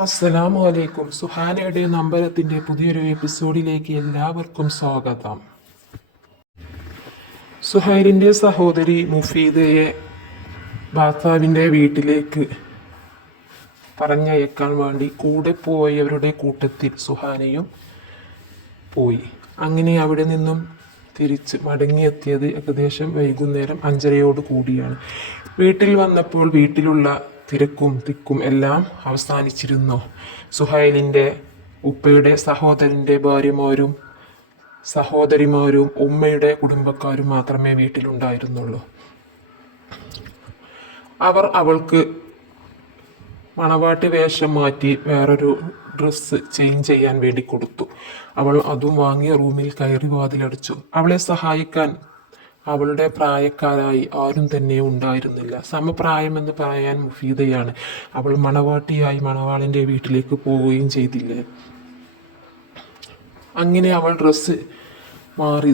അസ്സലാമു അലൈക്കും സുഹാനയുടെ നമ്പരത്തിന്റെ പുതിയൊരു എപ്പിസോഡിലേക്ക് എല്ലാവർക്കും സ്വാഗതം. സുഹൈലിന്റെ സഹോദരി മുഫീദയെ ഭർത്താവിന്റെ വീട്ടിലേക്ക് പറഞ്ഞയക്കാൻ വേണ്ടി കൂടെ പോയവരുടെ കൂട്ടത്തിൽ സുഹാനയും പോയി. അങ്ങനെ അവിടെ നിന്നും തിരിച്ച് മടങ്ങിയെത്തിയത് ഏകദേശം വൈകുന്നേരം അഞ്ചരയോട് കൂടിയാണ്. വീട്ടിൽ വന്നപ്പോൾ വീട്ടിലുള്ള തിരക്കും തിക്കും എല്ലാം അവസാനിച്ചിരുന്നു. സുഹൈലിന്റെ ഉപ്പയുടെ സഹോദരന്റെ ഭാര്യമാരും സഹോദരിമാരും ഉമ്മയുടെ കുടുംബക്കാരും മാത്രമേ വീട്ടിലുണ്ടായിരുന്നുള്ളൂ. അവർ അവൾക്ക് മണവാട്ടി വേഷം മാറ്റി വേറൊരു ഡ്രസ്സ് ചേഞ്ച് ചെയ്യാൻ വേണ്ടി കൊടുത്തു. അവൾ അതും വാങ്ങി റൂമിൽ കയറി വാതിലടച്ചു. അവളെ സഹായിക്കാൻ അവളുടെ പ്രായക്കാരായി ആരും തന്നെ ഉണ്ടായിരുന്നില്ല. സമപ്രായമെന്ന് പറയാൻ മുഫീദയാണ്. അവൾ മണവാട്ടിയായി മണവാളിന്റെ വീട്ടിലേക്ക് പോവുകയും ചെയ്തില്ല. അങ്ങനെ അവൾ ഡ്രസ്സ് മാറി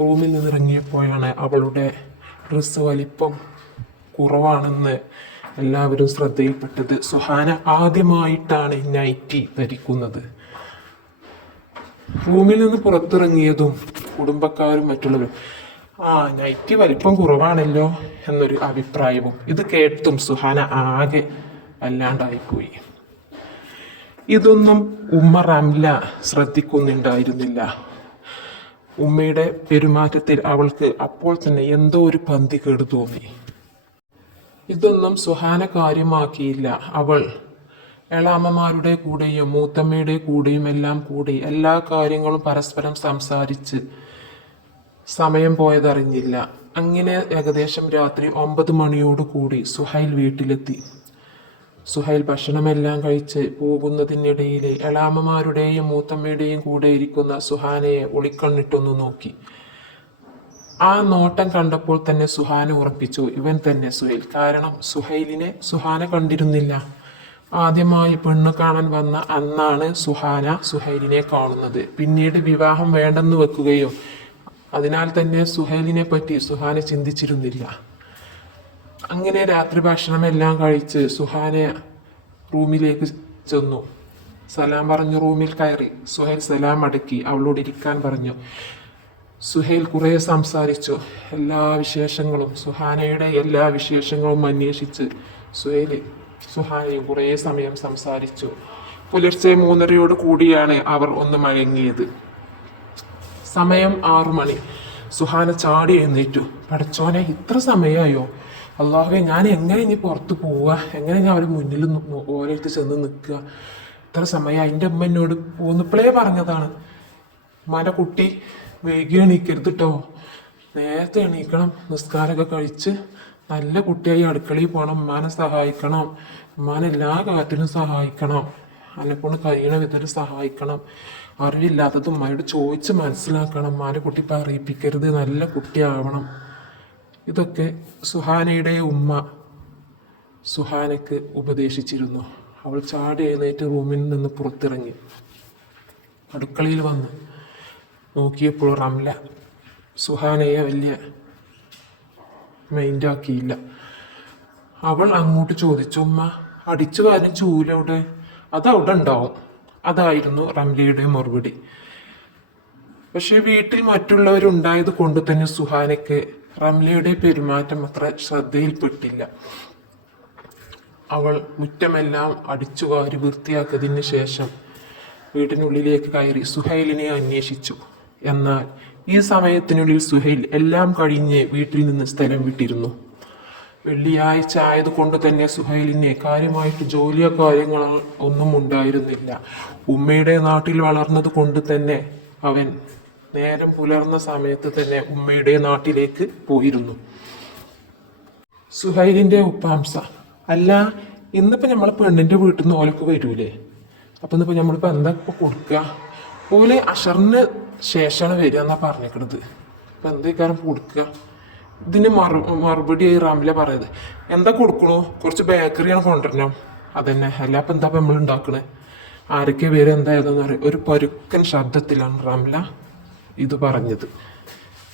റൂമിൽ നിന്നിറങ്ങിയപ്പോഴാണ് അവളുടെ ഡ്രസ്സ് വലിപ്പം കുറവാണെന്ന് എല്ലാവരും ശ്രദ്ധയിൽപ്പെട്ടത്. സുഹാന ആദ്യമായിട്ടാണ് നൈറ്റി ധരിക്കുന്നത്. റൂമിൽ നിന്ന് പുറത്തിറങ്ങിയതും കുടുംബക്കാരും മറ്റുള്ളവരും. ആ നൈറ്റി വലിപ്പം കുറവാണല്ലോ എന്നൊരു അഭിപ്രായവും. ഇത് കേട്ടും സുഹാന ആകെ അല്ലാണ്ടായിപ്പോയി. ഇതൊന്നും ഉമ്മ റംല ശ്രദ്ധിക്കുന്നുണ്ടായിരുന്നില്ല. ഉമ്മയുടെ പെരുമാറ്റത്തിൽ അവൾക്ക് അപ്പോൾ തന്നെ എന്തോ ഒരു പന്തി കേട് തോന്നി ഇതൊന്നും സുഹാന കാര്യമാക്കിയില്ല. അവൾ എളാമ്മമാരുടെ കൂടെയും മൂത്തമ്മയുടെ കൂടെയും എല്ലാം കൂടി എല്ലാ കാര്യങ്ങളും പരസ്പരം സംസാരിച്ച് സമയം പോയതറിഞ്ഞില്ല. അങ്ങനെ ഏകദേശം രാത്രി ഒമ്പത് മണിയോട് കൂടി സുഹൈൽ വീട്ടിലെത്തി. സുഹൈൽ ഭക്ഷണമെല്ലാം കഴിച്ച് പോകുന്നതിനിടയിൽ എളാമ്മമാരുടെയും മൂത്തമ്മയുടെയും കൂടെ ഇരിക്കുന്ന സുഹാനയെ ഒളിക്കണ്ണിട്ടൊന്നു നോക്കി. ആ നോട്ടം കണ്ടപ്പോൾ തന്നെ സുഹാന ഉറപ്പിച്ചു ഇവൻ തന്നെ സുഹൈൽ. കാരണം സുഹൈലിനെ സുഹാന കണ്ടിരുന്നില്ല. ആദ്യമായി പെണ്ണ് കാണാൻ വന്ന അന്നാണ് സുഹാന സുഹൈലിനെ കാണുന്നത്. പിന്നീട് വിവാഹം വേണ്ടെന്ന് വെക്കുകയോ അതിനാൽ തന്നെ സുഹേലിനെ പറ്റി സുഹാന ചിന്തിച്ചിരുന്നില്ല. അങ്ങനെ രാത്രി ഭക്ഷണമെല്ലാം കഴിച്ച് സുഹാന റൂമിലേക്ക് ചെന്നു. സലാം പറഞ്ഞു റൂമിൽ കയറി. സുഹേൽ സലാം അടക്കി അവളോട് ഇരിക്കാൻ പറഞ്ഞു. സുഹേൽ കുറേ സംസാരിച്ചു. എല്ലാ വിശേഷങ്ങളും സുഹാനയുടെ എല്ലാ വിശേഷങ്ങളും അന്വേഷിച്ച് സുഹൈൽ സുഹാനയും കുറേ സമയം സംസാരിച്ചു. പുലർച്ചെ മൂന്നരയോട് കൂടിയാണ് അവർ ഒന്ന് മഴങ്ങിയത് സമയം ആറു മണി. സുഹാന ചാടി എഴുന്നേറ്റു. പടച്ചോനെ ഇത്ര സമയമായോ അള്ളാഹെ ഞാൻ എങ്ങനെ ഇനി പുറത്ത് പോവുക? എങ്ങനെ ഞാൻ അവരുടെ മുന്നിൽ ഓരോരുത്തർ ചെന്ന് നിൽക്കുക? ഇത്ര സമയമായി എന്റെ അമ്മ എന്നോട് പോന്നപ്പോഴേ പറഞ്ഞതാണ്. ഉമ്മാന്റെ കുട്ടി വൈകി എണീക്കരുത് കേട്ടോ നേരത്തെ എണീക്കണം. നിസ്കാരമൊക്കെ കഴിച്ച് നല്ല കുട്ടിയായി അടുക്കളയിൽ പോകണം. ഉമ്മാനെ സഹായിക്കണം. ഉമ്മാനെ എല്ലാ കാര്യത്തിലും സഹായിക്കണം. എന്നെക്കൊണ്ട് കഴിയണ വിധത്തിൽ സഹായിക്കണം. അറിവില്ലാത്തത് ഉമ്മയോട് ചോദിച്ച് മനസ്സിലാക്കണം. ഉമ്മാന്റെ കുട്ടി പറയിപ്പിക്കരുത് നല്ല കുട്ടിയാവണം. ഇതൊക്കെ സുഹാനയുടെ ഉമ്മ സുഹാനയ്ക്ക് ഉപദേശിച്ചിരുന്നു. അവൾ ചാടി എഴുന്നേറ്റ് റൂമിൽ നിന്ന് പുറത്തിറങ്ങി. അടുക്കളയിൽ വന്ന് നോക്കിയപ്പോൾ റംല സുഹാനയെ വലിയ മൈൻഡാക്കിയില്ല അവൾ അങ്ങോട്ട് ചോദിച്ചു ഉമ്മ അടിച്ചു വാരും ചൂലവിടെ അത് അവിടെ ഉണ്ടാവും. അതായിരുന്നു റംലിയുടെ മറുപടി. പക്ഷെ വീട്ടിൽ മറ്റുള്ളവരുണ്ടായത് കൊണ്ട് തന്നെ സുഹാനയ്ക്ക് റംലിയുടെ പെരുമാറ്റം അത്ര ശ്രദ്ധയിൽപ്പെട്ടില്ല. അവൾ മുറ്റമെല്ലാം അടിച്ചു വാരി വൃത്തിയാക്കിയതിന് ശേഷം വീട്ടിനുള്ളിലേക്ക് കയറി സുഹൈലിനെ അന്വേഷിച്ചു. എന്നാൽ ഈ സമയത്തിനുള്ളിൽ സുഹൈൽ എല്ലാം കഴിഞ്ഞ് വീട്ടിൽ നിന്ന് സ്ഥലം വിട്ടിരുന്നു. വെള്ളിയാഴ്ച ആയതുകൊണ്ട് തന്നെ സുഹൈലിനെ കാര്യമായിട്ട് ജോലിയോ കാര്യങ്ങൾ ഒന്നും ഉണ്ടായിരുന്നില്ല. ഉമ്മയുടെ നാട്ടിൽ വളർന്നത് കൊണ്ട് തന്നെ അവൻ നേരം പുലർന്ന സമയത്ത് തന്നെ ഉമ്മയുടെ നാട്ടിലേക്ക് പോയിരുന്നു. സുഹൈലിന്റെ ഉപ്പാംസ അല്ല ഇന്നിപ്പോ നമ്മളെ പെണ്ണിന്റെ വീട്ടിൽ നിന്ന് ഓലക്ക് വരൂലേ? അപ്പൊ ഇന്നിപ്പോ നമ്മളിപ്പോ എന്താ ഇപ്പൊ കൊടുക്കുക ഓലെ അഷറിന് ശേഷമാണ് വരിക എന്നാ പറഞ്ഞേക്കണത്. അപ്പൊ എന്തേക്കാരം കൊടുക്കുക ഇതിന് മറു മറുപടിയായി റാമില പറയത് എന്താ കൊടുക്കണോ? കുറച്ച് ബേക്കറിയാണ് കൊണ്ടുവരണം. അതന്നെ. അല്ല അപ്പം എന്താ നമ്മൾ ഉണ്ടാക്കണേ? ആരൊക്കെ പേര് എന്തായതെന്ന് പറയും ഒരു പരുക്കൻ ശബ്ദത്തിലാണ് റാംല ഇത് പറഞ്ഞത്.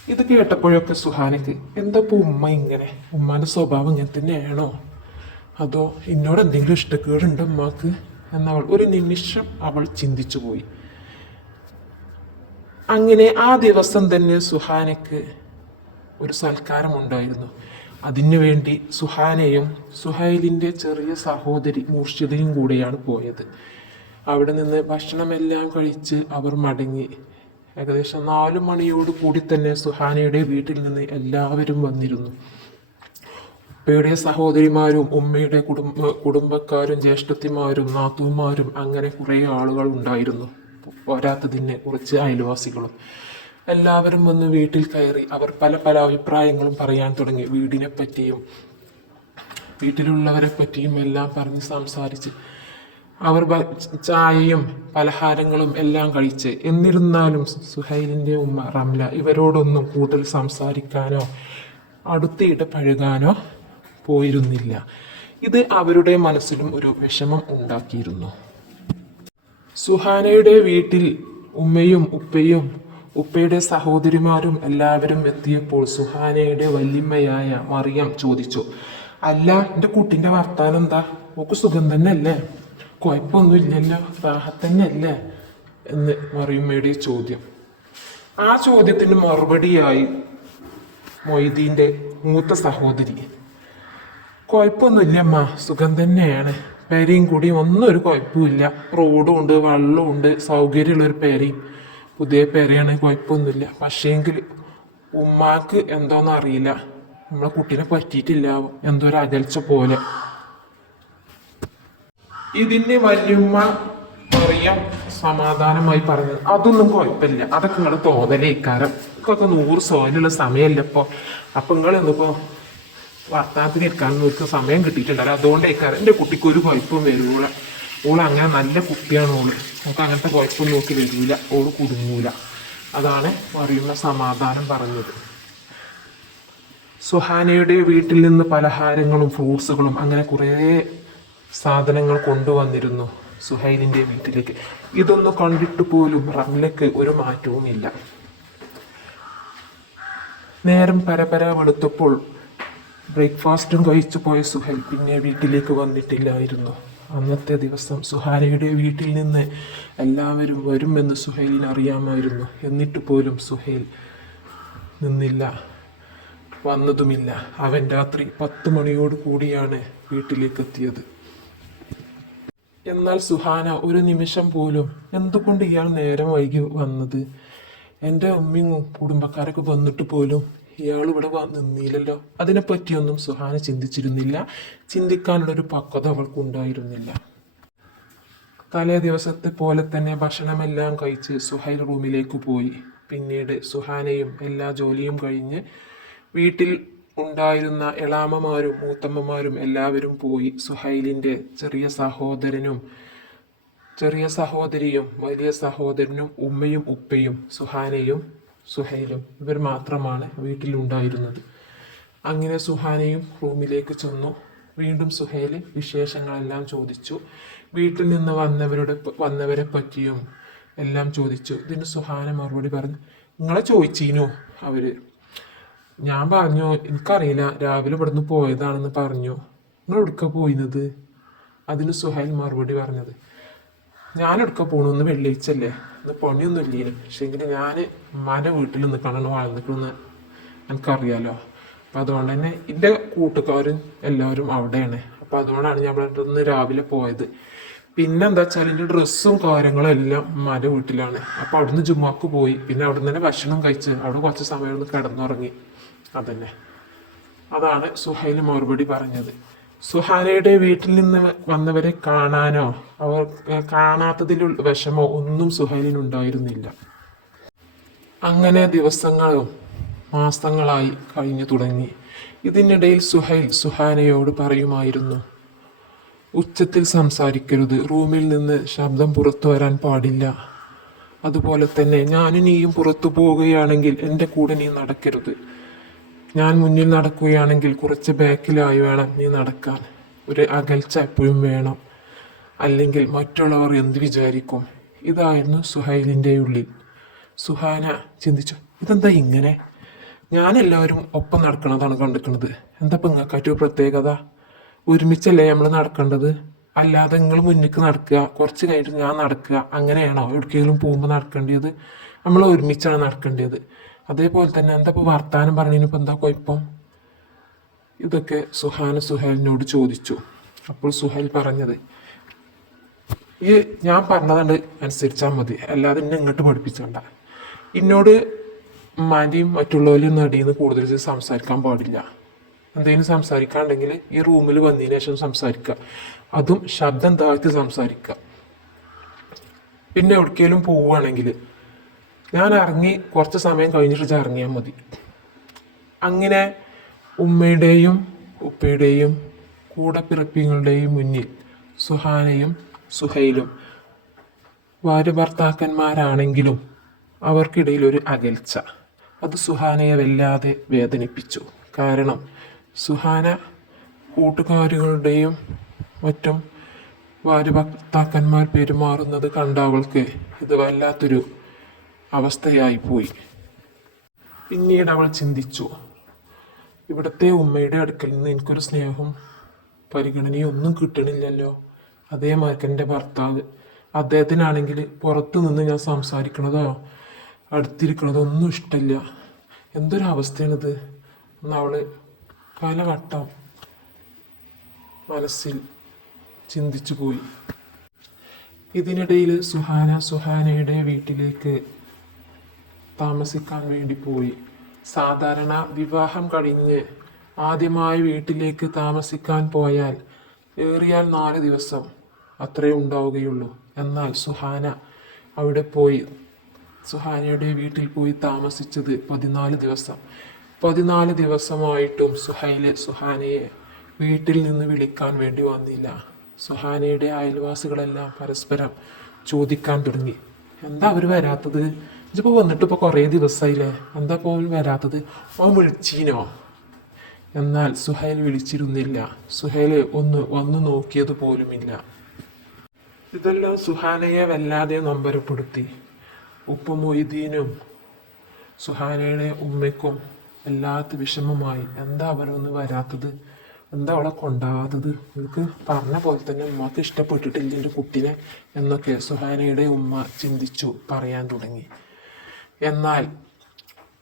ഇത് കേട്ടപ്പോഴൊക്കെ സുഹാനക്ക് എന്താ ഇപ്പോൾ ഉമ്മ ഇങ്ങനെ? ഉമ്മാന്റെ സ്വഭാവം ഇങ്ങനെ തന്നെയാണോ? അതോ എന്നോട് എന്തെങ്കിലും ഇഷ്ടക്കേടുണ്ടോ ഉമ്മാക്ക്? എന്നവൾ ഒരു നിമിഷം അവൾ ചിന്തിച്ചു പോയി അങ്ങനെ ആ ദിവസം തന്നെ സുഹാനയ്ക്ക് ഒരു സൽക്കാരമുണ്ടായിരുന്നു. അതിനുവേണ്ടി സുഹാനയും സുഹൈലിന്റെ ചെറിയ സഹോദരി മൂർഷിദയും കൂടെയാണ് പോയത്. അവിടെ നിന്ന് ഭക്ഷണമെല്ലാം കഴിച്ച് അവർ മടങ്ങി. ഏകദേശം നാലു മണിയോട് കൂടി തന്നെ സുഹാനയുടെ വീട്ടിൽ നിന്ന് എല്ലാവരും വന്നിരുന്നു. ഉപ്പയുടെ സഹോദരിമാരും ഉമ്മയുടെ കുടുംബ കുടുംബക്കാരും ജ്യേഷ്ഠത്തിമാരും നാത്തൂമാരും അങ്ങനെ കുറേ ആളുകൾ ഉണ്ടായിരുന്നു. പോരാത്തതിന് കുറച്ച് അയൽവാസികളും. എല്ലാവരും വന്ന് വീട്ടിൽ കയറി അവർ പല പല അഭിപ്രായങ്ങളും പറയാൻ തുടങ്ങി. വീടിനെ പറ്റിയും വീട്ടിലുള്ളവരെ പറ്റിയും എല്ലാം പറഞ്ഞ് സംസാരിച്ച് അവർ ചായയും പലഹാരങ്ങളും എല്ലാം കഴിച്ച് എന്നിരുന്നാലും സുഹൈലിന്റെ ഉമ്മ റംല ഇവരോടൊന്നും കൂടുതൽ സംസാരിക്കാനോ അടുത്തിട്ട് പഴകാനോ പോയിരുന്നില്ല. ഇത് അവരുടെ മനസ്സിലും ഒരു വിഷമം ഉണ്ടാക്കിയിരുന്നു. സുഹാനയുടെ വീട്ടിൽ ഉമ്മയും ഉപ്പയും ഉപ്പയുടെ സഹോദരിമാരും എല്ലാവരും എത്തിയപ്പോൾ സുഹാനയുടെ വല്യമ്മയായ മറിയം ചോദിച്ചു അല്ല എന്റെ കുട്ടിന്റെ വർത്താനം എന്താ? ഓക്ക് സുഖം തന്നെ അല്ലേ കുഴപ്പമൊന്നുമില്ലല്ലോ റാഹത്തന്നെ എന്ന് മറിയമ്മയുടെ ചോദ്യം. ആ ചോദ്യത്തിന് മറുപടിയായി മൊയ്തീന്റെ മൂത്ത സഹോദരി കുഴപ്പമൊന്നുമില്ല അമ്മ സുഖം തന്നെയാണ്. പേരയും കൂടിയും ഒന്നും ഒരു കുഴപ്പമില്ല. റോഡും ഉണ്ട് വെള്ളമുണ്ട് സൗകര്യമുള്ളൊരു പേരയും. പുതിയ പേരയാണ് കുഴപ്പമൊന്നുമില്ല. പക്ഷേങ്കിൽ ഉമ്മാക്ക് എന്തോന്നും അറിയില്ല. നമ്മളെ കുട്ടീനെ പറ്റിയിട്ടില്ല. എന്തോ ഒരു അകൽച്ച പോലെ. ഇതിന് വല്യമ്മ പറയാം സമാധാനമായി പറഞ്ഞത് അതൊന്നും കുഴപ്പമില്ല. അതൊക്കെ നിങ്ങൾ തോന്നലേക്കാരം. ഇതൊക്കെ നൂറ് സോയിലുള്ള സമയമല്ല ഇപ്പോൾ അപ്പൊ നിങ്ങൾ എന്തിപ്പോ വർത്താനത്തിന് ഇരിക്കാൻ നിങ്ങൾക്ക് സമയം കിട്ടിയിട്ടുണ്ടല്ലോ അതുകൊണ്ടേക്കാരം. എന്റെ കുട്ടിക്ക് ഒരു കുഴപ്പം വരൂല. ഓൾ അങ്ങനെ നല്ല കുട്ടിയാണ് ഓൾ. നമുക്ക് അങ്ങനത്തെ കുഴപ്പം നോക്കി വരില്ല ഓൾ കുടുങ്ങൂല. അതാണ് പറയുന്ന സമാധാനം പറഞ്ഞത്. സുഹാനയുടെ വീട്ടിൽ നിന്ന് പലഹാരങ്ങളും ഫ്രൂട്ട്സുകളും അങ്ങനെ കുറേ സാധനങ്ങൾ കൊണ്ടുവന്നിരുന്നു സുഹൈലിന്റെ വീട്ടിലേക്ക്. ഇതൊന്നും കണ്ടിട്ട് പോലും റംലയ്ക്ക് ഒരു മാറ്റവുമില്ല. നേരം പരപര വെളുത്തപ്പോൾ ബ്രേക്ക്ഫാസ്റ്റും കഴിച്ചു പോയ സുഹൈൽ പിന്നെ വീട്ടിലേക്ക് വന്നിട്ടില്ലായിരുന്നു. അന്നത്തെ ദിവസം സുഹാരയുടെ വീട്ടിൽ നിന്ന് എല്ലാവരും വരുമെന്ന് സുഹൈലിന് അറിയാമായിരുന്നു. എന്നിട്ട് പോലും സുഹൈൽ നിന്നില്ല വന്നതുമില്ല. അവൻ രാത്രി പത്ത് മണിയോട് കൂടിയാണ് വീട്ടിലേക്ക് എത്തിയത്. എന്നാൽ സുഹാന ഒരു നിമിഷം പോലും എന്തുകൊണ്ട് ഇയാൾ നേരം വൈകി വന്നത്? എന്റെ ഉമ്മയും കുടുംബക്കാരൊക്കെ വന്നിട്ട് പോലും ഇയാൾ ഇവിടെ നിന്നില്ലല്ലോ. അതിനെപ്പറ്റിയൊന്നും സുഹാന ചിന്തിച്ചിരുന്നില്ല. ചിന്തിക്കാനുള്ളൊരു പക്വത അവൾക്ക് ഉണ്ടായിരുന്നില്ല തലേ ദിവസത്തെ പോലെ തന്നെ ഭക്ഷണമെല്ലാം കഴിച്ച് സുഹൈൽ റൂമിലേക്ക് പോയി. പിന്നീട് സുഹാനയും എല്ലാ ജോലിയും കഴിഞ്ഞ് വീട്ടിൽ ഉണ്ടായിരുന്ന എളാമ്മമാരും മൂത്തമ്മമാരും എല്ലാവരും പോയി. സുഹൈലിന്റെ ചെറിയ സഹോദരനും ചെറിയ സഹോദരിയും വലിയ സഹോദരനും ഉമ്മയും ഉപ്പയും സുഹാനയും സുഹൈലും ഇവർ മാത്രമാണ് വീട്ടിലുണ്ടായിരുന്നത്. അങ്ങനെ സുഹാനയും റൂമിലേക്ക് ചെന്നു. വീണ്ടും സുഹൈൽ വിശേഷങ്ങളെല്ലാം ചോദിച്ചു. വീട്ടിൽ നിന്ന് വന്നവരുടെ വന്നവരെ പറ്റിയും എല്ലാം ചോദിച്ചു. ഇതിന് സുഹാന മറുപടി പറഞ്ഞു നിങ്ങളെ ചോദിച്ചീനോ അവർ. ഞാൻ പറഞ്ഞു എനിക്കറിയില്ല രാവിലെ ഇവിടുന്ന് പോയതാണെന്ന് പറഞ്ഞു. നിങ്ങൾ എവിടുക്ക പോയിന്നത്? അതിന് സുഹൈൽ മറുപടി പറഞ്ഞത് ഞാൻ എടുക്ക പോണെന്ന് വെള്ളിയാഴ്ച അല്ലേ ഇന്ന് പണിയൊന്നും ഇല്ലേനും പക്ഷേങ്കിൽ ഞാൻ മന വീട്ടിൽ നിൽക്കണം വാഴ്ന്നിക്കണമെന്ന് എനിക്കറിയാലോ. അപ്പം അതുകൊണ്ട് തന്നെ എന്റെ കൂട്ടുകാരും എല്ലാവരും അവിടെയാണ്. അപ്പം അതുകൊണ്ടാണ് ഞാൻ ഇന്ന് രാവിലെ പോയത്. പിന്നെ എന്താ വെച്ചാൽ എന്റെ ഡ്രസ്സും കാര്യങ്ങളും എല്ലാം മന വീട്ടിലാണ്. അപ്പം അവിടുന്ന് ജുമാക്ക് പോയി. പിന്നെ അവിടുന്ന് തന്നെ ഭക്ഷണം കഴിച്ച് അവിടെ കുറച്ച് സമയം ഒന്ന് കിടന്നുറങ്ങി. അതന്നെ. അതാണ് സുഹൈൽ മറുപടി പറഞ്ഞത്. സുഹാനയുടെ വീട്ടിൽ നിന്ന് വന്നവരെ കാണാനോ അവർ കാണാത്തതിൽ വിഷമോ ഒന്നും സുഹൈലിനുണ്ടായിരുന്നില്ല അങ്ങനെ ദിവസങ്ങളും മാസങ്ങളായി കഴിഞ്ഞു തുടങ്ങി. ഇതിനിടയിൽ സുഹൈൽ സുഹാനയോട് പറയുമായിരുന്നു ഉച്ചത്തിൽ സംസാരിക്കരുത്. റൂമിൽ നിന്ന് ശബ്ദം പുറത്തു വരാൻ പാടില്ല. അതുപോലെ തന്നെ ഞാനും നീയും പുറത്തു പോവുകയാണെങ്കിൽ എന്റെ കൂടെ നീ നടക്കരുത്. ഞാൻ മുന്നിൽ നടക്കുകയാണെങ്കിൽ കുറച്ച് ബാക്കിലായി വേണം നീ നടക്കാൻ. ഒരു അകൽച്ച എപ്പോഴും വേണം. അല്ലെങ്കിൽ മറ്റുള്ളവർ എന്ത് വിചാരിക്കും? ഇതായിരുന്നു സുഹൈലിന്റെ ഉള്ളിൽ. സുഹാന ചിന്തിച്ചു ഇതെന്താ ഇങ്ങനെ? ഞാൻ എല്ലാവരും ഒപ്പം നടക്കണതാണ് കണ്ടിട്ടുള്ളത്. എന്താ നിങ്ങൾക്ക് ഒരു പ്രത്യേകത? ഒരുമിച്ചല്ലേ നമ്മൾ നടക്കേണ്ടത്? അല്ലാതെ നിങ്ങൾ മുന്നിക്ക് നടക്കുക കുറച്ച് കഴിഞ്ഞിട്ട് ഞാൻ നടക്കുക അങ്ങനെയാണോ? എവിടേക്കെങ്കിലും പോകുമ്പോൾ നടക്കേണ്ടത് നമ്മൾ ഒരുമിച്ചാണ് നടക്കേണ്ടത് അതേപോലെ തന്നെ എന്താ ഇപ്പോൾ വർത്താനം പറഞ്ഞതിന് ഇപ്പം എന്താ കുഴപ്പം? ഇതൊക്കെ സുഹാന സുഹേലിനോട് ചോദിച്ചു. അപ്പോൾ സുഹേൽ പറഞ്ഞത് ഈ ഞാൻ പറഞ്ഞതുകൊണ്ട് അനുസരിച്ചാൽ മതി. അല്ലാതെ എന്നെ ഇങ്ങോട്ട് പഠിപ്പിച്ചണ്ട. എന്നോട് ഉമ്മാന്റെയും മറ്റുള്ളവരെയും നടിയെന്ന് കൂടുതൽ സംസാരിക്കാൻ പാടില്ല. എന്തെങ്കിലും സംസാരിക്കാണ്ടെങ്കിൽ ഈ റൂമിൽ വന്നതിന് ശേഷം സംസാരിക്കുക അതും ശബ്ദം താഴ്ത്തി സംസാരിക്കുക പിന്നെ എവിടേക്കെങ്കിലും പോവുകയാണെങ്കിൽ ഞാൻ ഇറങ്ങി കുറച്ച് സമയം കഴിഞ്ഞിട്ട് ഇറങ്ങിയാൽ മതി. അങ്ങനെ ഉമ്മയുടെയും ഉപ്പയുടെയും കൂടപ്പിറപ്പിങ്ങളുടെയും മുന്നിൽ സുഹാനയും സുഹൈലും ഭാര്യ ഭർത്താക്കന്മാരാണെങ്കിലും അവർക്കിടയിൽ ഒരു അകൽച്ച. അത് സുഹാനയെ വല്ലാതെ വേദനിപ്പിച്ചു. കാരണം സുഹാന കൂട്ടുകാരികളുടെയും മറ്റും ഭാര്യ ഭർത്താക്കന്മാർ പെരുമാറുന്നത് കണ്ട അവൾക്ക് ഇത് വല്ലാത്തൊരു അവസ്ഥയായി പോയി. പിന്നീട് അവൾ ചിന്തിച്ചു ഇവിടുത്തെ ഉമ്മയുടെ അടുക്കൽ നിന്ന് എനിക്കൊരു സ്നേഹവും പരിഗണനയും ഒന്നും കിട്ടണില്ലല്ലോ. അതേ എന്റെ ഭർത്താവ് അദ്ദേഹത്തിനാണെങ്കിൽ പുറത്തു നിന്ന് ഞാൻ സംസാരിക്കണതോ അടുത്തിരിക്കണതോ ഒന്നും ഇഷ്ടമില്ല. എന്തൊരു അവസ്ഥയാണിത്? എന്ന് അവൾ പലവട്ടം മനസ്സിൽ ചിന്തിച്ചു പോയി. ഇതിനിടയിൽ സുഹാന സുഹാനയുടെ വീട്ടിലേക്ക് താമസിക്കാൻ വേണ്ടി പോയി. സാധാരണ വിവാഹം കഴിഞ്ഞ് ആദ്യമായി വീട്ടിലേക്ക് താമസിക്കാൻ പോയാൽ ഏറിയാൽ നാല് ദിവസം അത്രേ ഉണ്ടാവുകയുള്ളൂ. എന്നാൽ സുഹാന അവിടെ പോയി. സുഹാനയുടെ വീട്ടിൽ പോയി താമസിച്ചത് പതിനാല് ദിവസം. പതിനാല് ദിവസമായിട്ടും സുഹൈൽ സുഹാനയെ വീട്ടിൽ നിന്ന് വിളിക്കാൻ വേണ്ടി വന്നില്ല. സുഹാനയുടെ അയൽവാസികളെല്ലാം പരസ്പരം ചോദിക്കാൻ തുടങ്ങി. എന്താ അവർ വരാത്തത്? ഇതിപ്പോൾ വന്നിട്ട് ഇപ്പോൾ കുറേ ദിവസമായില്ലേ എന്താ ഇപ്പോൾ വരാത്തത്? അവൻ വിളിച്ചീനോ? എന്നാൽ സുഹൈൽ വിളിച്ചിരുന്നില്ല. സുഹൈൽ ഒന്ന് വന്നു നോക്കിയത് പോലുമില്ല. ഇതെല്ലാം സുഹാനയെ വല്ലാതെ നമ്പരപ്പെടുത്തി. ഉപ്പ മൊയ്തീനും സുഹാനയുടെ ഉമ്മയ്ക്കും വല്ലാത്ത വിഷമമായി. എന്താ അവരൊന്ന് വരാത്തത്? എന്താ അവളെ കൊണ്ടാവാത്തത്? എനിക്ക് പറഞ്ഞ പോലെ തന്നെ ഉമ്മക്ക് ഇഷ്ടപ്പെട്ടിട്ടില്ല എന്റെ കുട്ടീനെ എന്നൊക്കെ സുഹാനയുടെ ഉമ്മ ചിന്തിച്ചു പറയാൻ തുടങ്ങി. എന്നാൽ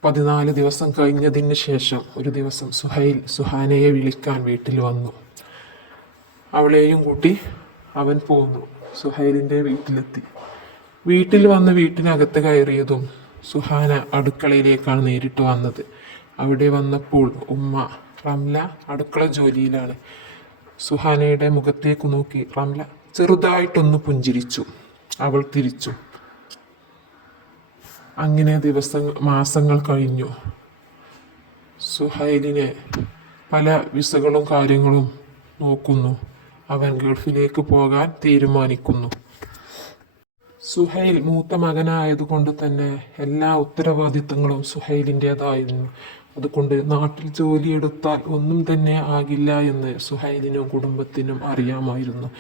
പതിനാല് ദിവസം കഴിഞ്ഞതിന് ശേഷം ഒരു ദിവസം സുഹൈൽ സുഹാനയെ വിളിക്കാൻ വീട്ടിൽ വന്നു. അവളെയും കൂട്ടി അവൻ പോന്നു. സുഹൈലിന്റെ വീട്ടിലെത്തി. വീട്ടിൽ വന്ന് വീട്ടിനകത്ത് കയറിയതും സുഹാന അടുക്കളയിലേക്കാണ് നേരിട്ട് വന്നത്. അവിടെ വന്നപ്പോൾ ഉമ്മ റംല അടുക്കള ജോലിയിലാണ്. സുഹാനയുടെ മുഖത്തേക്ക് നോക്കി റംല ചെറുതായിട്ടൊന്ന് പുഞ്ചിരിച്ചു. അവൾ തിരിച്ചു. അങ്ങനെ ദിവസങ്ങൾ മാസങ്ങൾ കഴിഞ്ഞു. സുഹൈലിനെ പല വിസകളും കാര്യങ്ങളും നോക്കുന്നു. അവൻ ഗൾഫിലേക്ക് പോകാൻ തീരുമാനിക്കുന്നു. സുഹൈൽ മൂത്ത മകനായതുകൊണ്ട് തന്നെ എല്ലാ ഉത്തരവാദിത്തങ്ങളും സുഹൈലിന്റെതായിരുന്നു. അതുകൊണ്ട് നാട്ടിൽ ജോലിയെടുത്താൽ ഒന്നും തന്നെ ആകില്ല എന്ന് സുഹൈലിനും കുടുംബത്തിനും അറിയാമായിരുന്നു.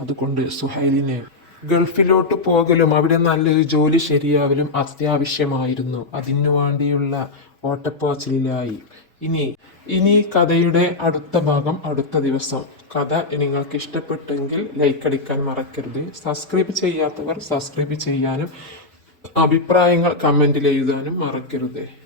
അതുകൊണ്ട് സുഹൈലിനെ ഗൾഫിലോട്ട് പോകലും അവിടെ നല്ലൊരു ജോലി ശരിയാവലും അത്യാവശ്യമായിരുന്നു. അതിനു വേണ്ടിയുള്ള ഓട്ടപ്പാച്ചിലായി. ഇനി ഇനി കഥയുടെ അടുത്ത ഭാഗം അടുത്ത ദിവസം. കഥ നിങ്ങൾക്ക് ഇഷ്ടപ്പെട്ടെങ്കിൽ ലൈക്ക് അടിക്കാൻ മറക്കരുത്. സബ്സ്ക്രൈബ് ചെയ്യാത്തവർ സബ്സ്ക്രൈബ് ചെയ്യാനും അഭിപ്രായങ്ങൾ കമന്റിൽ എഴുതാനും മറക്കരുത്.